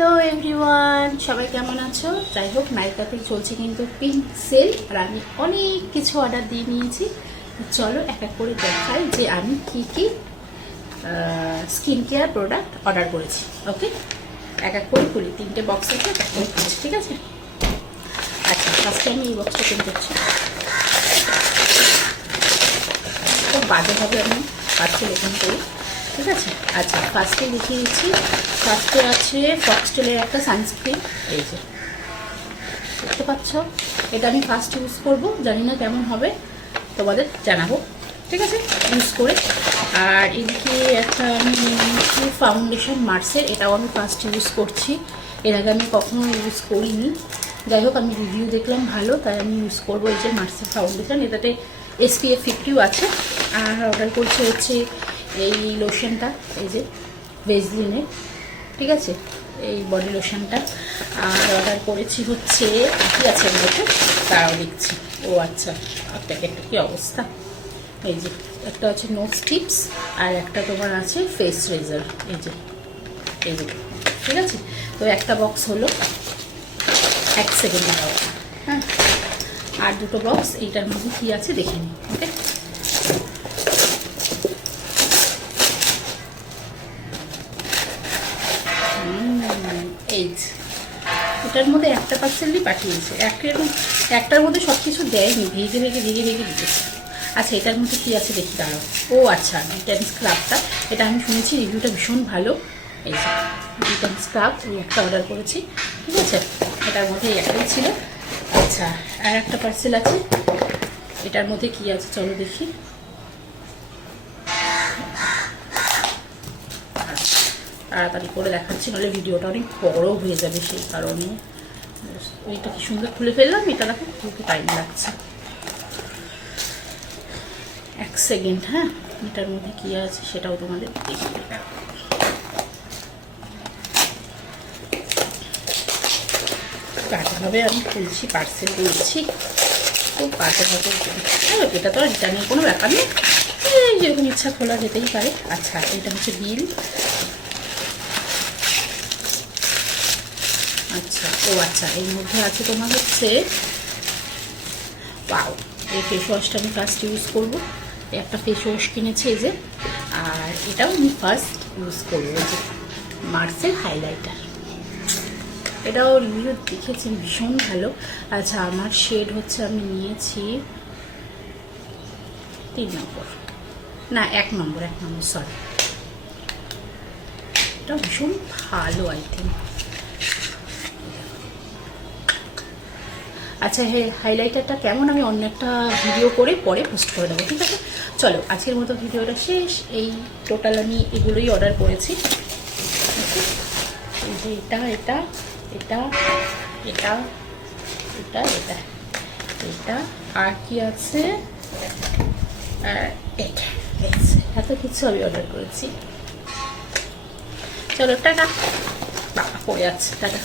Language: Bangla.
হ্যালো এভরিওয়ান, সবাই কেমন আছো? যাই হোক, নাইকাতে চলছে কিন্তু পিঙ্ক সেল, আর আমি অনেক কিছু অর্ডার দিয়ে নিয়েছি। চলো এক এক করে দেখাই যে আমি কি কি স্কিন কেয়ার প্রোডাক্ট অর্ডার করেছি। ওকে, এক এক করে খুলি। 3টে বক্স আছে, এক এক করে খুলছি, ঠিক আছে? আচ্ছা, ফার্স্টে আমি এই বক্সটা ওপেন করছি। খুব বাজেভাবে আমি পার্সেল ওপেন করি, ঠিক আছে? আচ্ছা, ফার্স্টে দেখিয়ে দিচ্ছি। ফার্স্টে আছে ফক্সটেলের একটা সানস্ক্রিন, এই যে দেখতে পাচ্ছ। এটা আমি ফার্স্ট ইউজ করব, জানি না কেমন হবে, তোমাদের জানাবো, ঠিক আছে, ইউজ করে। আর এদিকে একটা আমি নিয়েছি ফাউন্ডেশন মার্সের, এটাও আমি ফার্স্ট ইউজ করছি। এর আগে আমি কখনো ইউজ করিনি। যাই হোক, আমি রিভিউ দেখলাম ভালো, তাই আমি ইউজ করবো এই যে মার্সের ফাউন্ডেশন। এটাতে SPF 50 আছে। আর অর্ডার করছে হচ্ছে এই লোশনটা, এই যে ভেজলিনের, ঠিক আছে, এই বডি লোশনটা। আর অর্ডার করেছি হচ্ছে কি আছে বলতে, তারাও দেখছি। ও আচ্ছা, প্যাকেটটা কি অবস্থা! এই যে একটা আছে নোজ টিপস, আর একটা তোমার আছে ফেস রেজার, এই যে ঠিক আছে। তো একটা বক্স হলো, 1 সেকেন্ড দাও। হ্যাঁ, আর দুটো বক্স, এইটার মধ্যে কি আছে দেখে নিই। ওকে, এটার মধ্যে একটা পার্সেলই পাঠিয়েছে, একটার মধ্যে সব কিছু দেয়নি, ভেজে দিতেছে। আচ্ছা, এটার মধ্যে কি আছে দেখি, দাঁড়াও। ও আচ্ছা, ডিটেন স্ক্রাবটা, এটা আমি শুনেছি রিভিউটা ভীষণ ভালো। এই যে ডিটেন স্ক্রাব, এই একটা অর্ডার করেছি, ঠিক আছে। এটার মধ্যে একটাই ছিল। আচ্ছা, আর একটা পার্সেল আছে, এটার মধ্যে কি আছে চলো দেখি। তাড়াতাড়ি করে দেখাচ্ছি, নাহলে ভিডিওটা অনেক বড় হয়ে যাবে, সেই কারণে। ওইটা কি সুন্দর খুলে ফেললাম, এটা দেখো খুব টাইম লাগছে। 1 সেকেন্ড, হ্যাঁ, এটার মধ্যে কি আছে সেটাও তোমাদের দেখিয়ে দেব। বাজেভাবে আমি খুলছি, পার্সেল দিয়েছি, খুব বাজেভাবে। এটা তো আর রিটার্নের কোনো ব্যাপার নেই, যেরকম ইচ্ছা খোলা যেতেই পারে। আচ্ছা, এটা হচ্ছে বিল। আচ্ছা, ও আচ্ছা, এর মধ্যে আছে তোমার হচ্ছে পাও, এই ফেস ওয়াশটা আমি ফার্স্ট ইউজ করব। একটা ফেস ওয়াশ কিনেছি, এই যে। আর এটাও আমি ফার্স্ট ইউজ করবো, এই যে মার্সের হাইলাইটার। এটাও রিভিউ দেখেছি, ভীষণ ভালো। আচ্ছা, আমার শেড হচ্ছে, আমি নিয়েছি 3 নম্বর, না 1 নম্বর, সরি। এটা ভীষণ ভালো, আই থিঙ্ক। আচ্ছা, হ্যাঁ, হাইলাইটারটা কেমন আমি অন্য একটা ভিডিও করে পরে পোস্ট করে দেবো, ঠিক আছে? চলো, আজকের মতো ভিডিওটা শেষ। এই টোটাল আমি এগুলোই অর্ডার করেছি। এই যে এটা এটা এটা এটা এটা এটা এটা আর কি আছে, এটা, এত কিছু আমি অর্ডার করেছি। চলো, টাটা। বাবা পড়ে যাচ্ছে, টাটা।